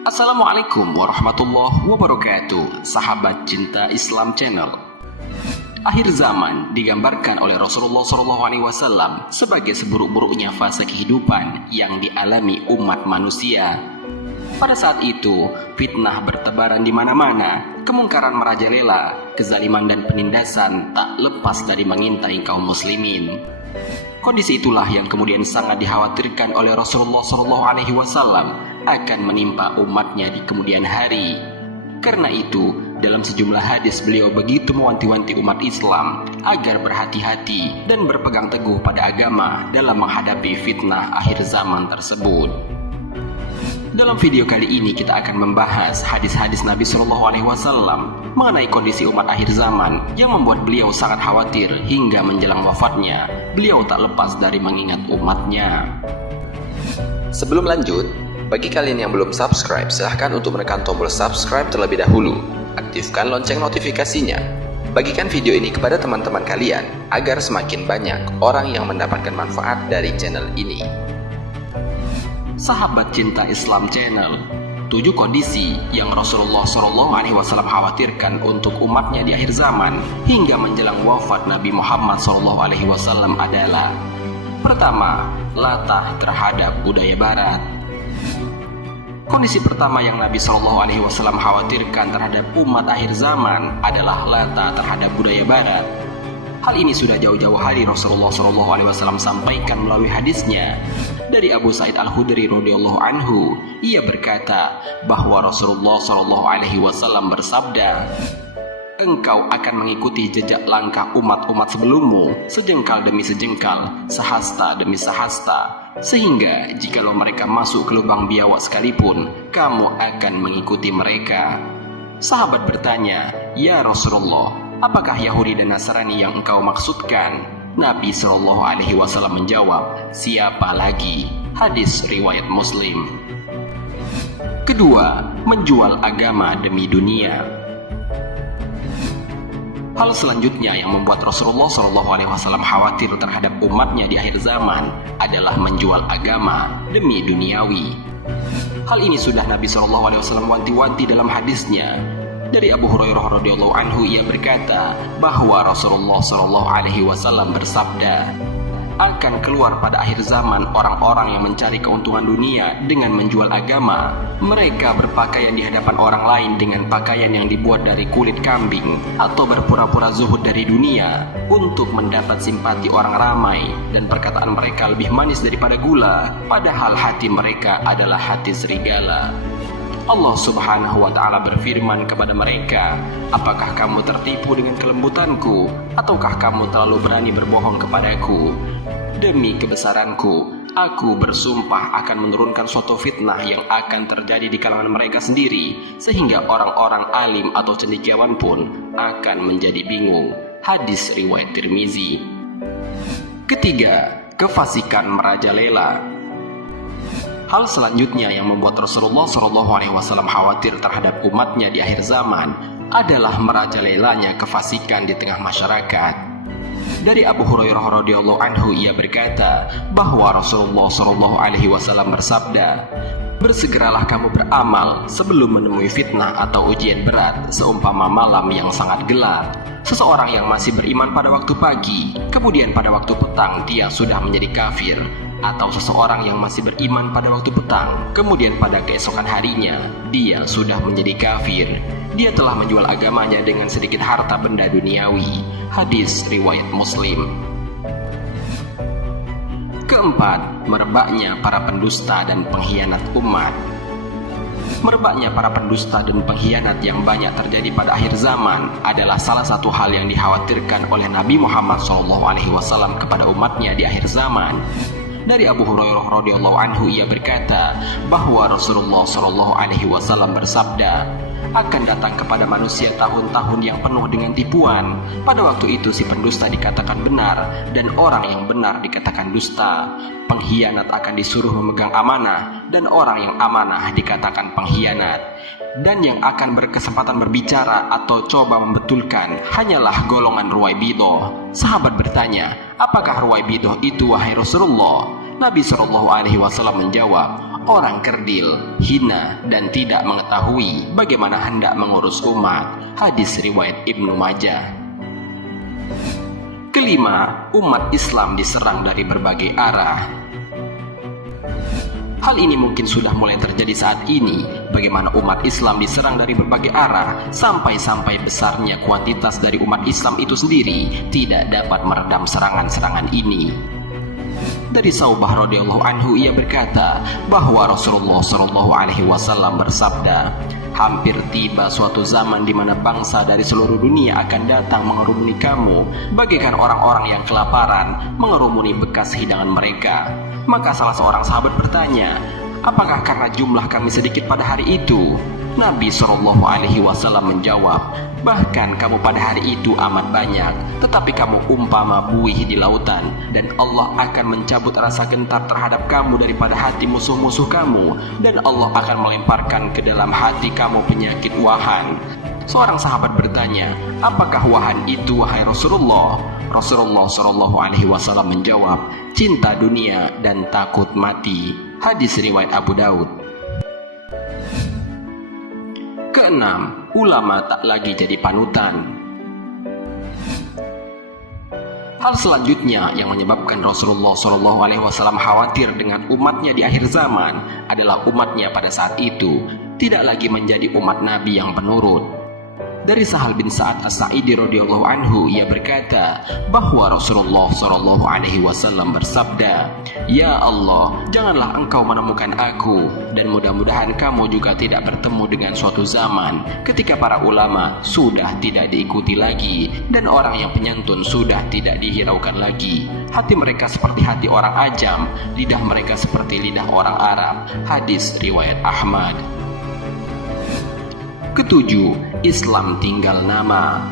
Assalamualaikum warahmatullahi wabarakatuh, sahabat cinta Islam Channel. Akhir zaman digambarkan oleh Rasulullah SAW sebagai seburuk-buruknya fase kehidupan yang dialami umat manusia. Pada saat itu, fitnah bertebaran di mana-mana, kemungkaran merajalela, kezaliman dan penindasan tak lepas dari mengintai kaum muslimin. Kondisi itulah yang kemudian sangat dikhawatirkan oleh Rasulullah SAW akan menimpa umatnya di kemudian hari. Karena itu, dalam sejumlah hadis beliau begitu mewanti-wanti umat Islam agar berhati-hati dan berpegang teguh pada agama dalam menghadapi fitnah akhir zaman tersebut. Dalam video kali ini kita akan membahas hadis-hadis Nabi SAW mengenai kondisi umat akhir zaman yang membuat beliau sangat khawatir hingga menjelang wafatnya. Beliau tak lepas dari mengingat umatnya. Sebelum lanjut, bagi kalian yang belum subscribe, silahkan untuk menekan tombol subscribe terlebih dahulu. Aktifkan lonceng notifikasinya. Bagikan video ini kepada teman-teman kalian agar semakin banyak orang yang mendapatkan manfaat dari channel ini. Sahabat cinta Islam Channel, 7 kondisi yang Rasulullah SAW khawatirkan untuk umatnya di akhir zaman hingga menjelang wafat Nabi Muhammad SAW adalah: pertama, latah terhadap budaya barat. Kondisi pertama yang Nabi SAW khawatirkan terhadap umat akhir zaman adalah latah terhadap budaya barat. Hal ini sudah jauh-jauh hari Rasulullah SAW sampaikan melalui hadisnya. Dari Abu Sa'id Al-Khudri radhiyallahu anhu, ia berkata bahwa Rasulullah SAW bersabda, "Engkau akan mengikuti jejak langkah umat-umat sebelummu, sejengkal demi sejengkal, sehasta demi sehasta, sehingga jikalau mereka masuk ke lubang biawak sekalipun, kamu akan mengikuti mereka." Sahabat bertanya, "Ya Rasulullah, apakah Yahudi dan Nasrani yang engkau maksudkan?" Nabi SAW menjawab, "Siapa lagi?" Hadis riwayat Muslim. Kedua, menjual agama demi dunia. Hal selanjutnya yang membuat Rasulullah SAW khawatir terhadap umatnya di akhir zaman adalah menjual agama demi duniawi. Hal ini sudah Nabi SAW wanti-wanti dalam hadisnya. Dari Abu Hurairah radhiyallahu anhu, ia berkata bahwa Rasulullah SAW bersabda, "Akan keluar pada akhir zaman orang-orang yang mencari keuntungan dunia dengan menjual agama. Mereka berpakaian di hadapan orang lain dengan pakaian yang dibuat dari kulit kambing, atau berpura-pura zuhud dari dunia untuk mendapat simpati orang ramai, dan perkataan mereka lebih manis daripada gula, padahal hati mereka adalah hati serigala." Allah Subhanahu wa Ta'ala berfirman kepada mereka, "Apakah kamu tertipu dengan kelembutanku, ataukah kamu terlalu berani berbohong kepadaku? Demi kebesaranku, aku bersumpah akan menurunkan suatu fitnah yang akan terjadi di kalangan mereka sendiri, sehingga orang-orang alim atau cendekiawan pun akan menjadi bingung." Hadis riwayat Tirmizi. Ketiga, kefasikan merajalela. Hal selanjutnya yang membuat Rasulullah SAW khawatir terhadap umatnya di akhir zaman adalah merajalelanya kefasikan di tengah masyarakat. Dari Abu Hurairah radhiyallahu anhu, ia berkata bahwa Rasulullah SAW bersabda, "Bersegeralah kamu beramal sebelum menemui fitnah atau ujian berat, seumpama malam yang sangat gelap. Seseorang yang masih beriman pada waktu pagi, kemudian pada waktu petang dia sudah menjadi kafir. Atau seseorang yang masih beriman pada waktu petang, kemudian pada keesokan harinya dia sudah menjadi kafir. Dia telah menjual agamanya dengan sedikit harta benda duniawi." Hadis riwayat Muslim. Keempat, merebaknya para pendusta dan pengkhianat umat. Merebaknya para pendusta dan pengkhianat yang banyak terjadi pada akhir zaman adalah salah satu hal yang dikhawatirkan oleh Nabi Muhammad SAW kepada umatnya di akhir zaman. Dari Abu Hurairah radhiyallahu anhu, ia berkata bahwa Rasulullah SAW bersabda, "Akan datang kepada manusia tahun-tahun yang penuh dengan tipuan. Pada waktu itu si pendusta dikatakan benar dan orang yang benar dikatakan dusta. Pengkhianat akan disuruh memegang amanah dan orang yang amanah dikatakan pengkhianat. Dan yang akan berkesempatan berbicara atau coba membetulkan hanyalah golongan Ruwaibidah." Sahabat bertanya, "Apakah Ruwaibidah itu wahai Rasulullah?" Nabi SAW menjawab, orang kerdil, hina, dan tidak mengetahui bagaimana hendak mengurus umat. Hadis riwayat Ibnu Majah. Kelima, umat Islam diserang dari berbagai arah. Hal ini mungkin sudah mulai terjadi saat ini, bagaimana umat Islam diserang dari berbagai arah, sampai-sampai besarnya kuantitas dari umat Islam itu sendiri tidak dapat meredam serangan-serangan ini. Dari Saubah radhiyallahu anhu, ia berkata bahwa Rasulullah shallallahu alaihi wasallam bersabda, hampir tiba suatu zaman di mana bangsa dari seluruh dunia akan datang mengerumuni kamu, bagaikan orang-orang yang kelaparan mengerumuni bekas hidangan mereka. Maka salah seorang sahabat bertanya, apakah karena jumlah kami sedikit pada hari itu? Nabi Shallallahu Alaihi Wasallam menjawab, bahkan kamu pada hari itu amat banyak, tetapi kamu umpama buih di lautan, dan Allah akan mencabut rasa gentar terhadap kamu daripada hati musuh-musuh kamu, dan Allah akan melemparkan ke dalam hati kamu penyakit wahan. Seorang sahabat bertanya, apakah wahan itu wahai Rasulullah? Rasulullah Shallallahu Alaihi Wasallam menjawab, cinta dunia dan takut mati. Hadis riwayat Abu Daud. Keenam, ulama tak lagi jadi panutan. Hal selanjutnya yang menyebabkan Rasulullah Shallallahu Alaihi Wasallam khawatir dengan umatnya di akhir zaman adalah umatnya pada saat itu tidak lagi menjadi umat Nabi yang penurut. Dari Sahal bin Sa'ad As-Sa'idi radhiyallahu anhu, ia berkata bahwa Rasulullah Shallallahu Alaihi Wasallam bersabda, ya Allah, janganlah engkau menemukan aku, dan mudah-mudahan kamu juga tidak bertemu dengan suatu zaman ketika para ulama sudah tidak diikuti lagi, dan orang yang penyantun sudah tidak dihiraukan lagi. Hati mereka seperti hati orang ajam, lidah mereka seperti lidah orang Arab. Hadis riwayat Ahmad. Ketujuh, Islam tinggal nama.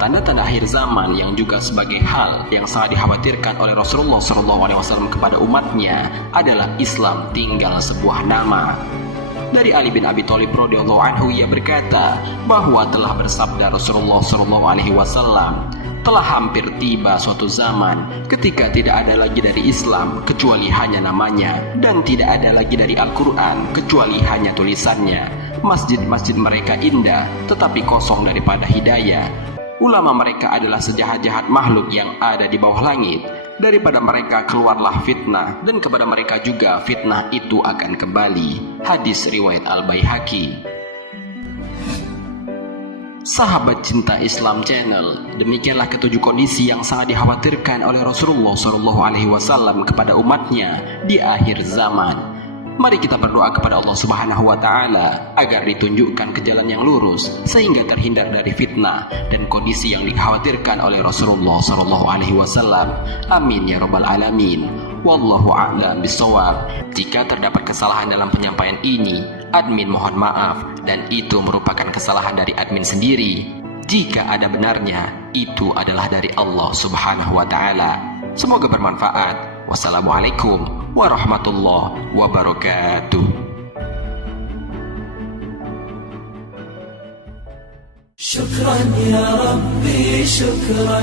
Tanda-tanda akhir zaman yang juga sebagai hal yang sangat dikhawatirkan oleh Rasulullah SAW kepada umatnya adalah Islam tinggal sebuah nama. Dari Ali bin Abi Thalib radhiyallahu anhu, ia berkata bahwa telah bersabda Rasulullah SAW, telah hampir tiba suatu zaman ketika tidak ada lagi dari Islam kecuali hanya namanya, dan tidak ada lagi dari Al-Quran kecuali hanya tulisannya. Masjid-masjid mereka indah tetapi kosong daripada hidayah. Ulama mereka adalah sejahat-jahat makhluk yang ada di bawah langit. Daripada mereka keluarlah fitnah, dan kepada mereka juga fitnah itu akan kembali. Hadis riwayat Al-Baihaqi. Sahabat Cinta Islam Channel, demikianlah ketujuh kondisi yang sangat dikhawatirkan oleh Rasulullah SAW kepada umatnya di akhir zaman. Mari kita berdoa kepada Allah Subhanahu wa Ta'ala agar ditunjukkan ke jalan yang lurus sehingga terhindar dari fitnah dan kondisi yang dikhawatirkan oleh Rasulullah SAW. Amin ya rabbal alamin. Wallahu a'lam bishawab. Jika terdapat kesalahan dalam penyampaian ini, admin mohon maaf, dan itu merupakan kesalahan dari admin sendiri. Jika ada benarnya, itu adalah dari Allah Subhanahu wa Ta'ala. Semoga bermanfaat. Wassalamualaikum warahmatullahi wabarakatuh. شكرا يا ربي شكرا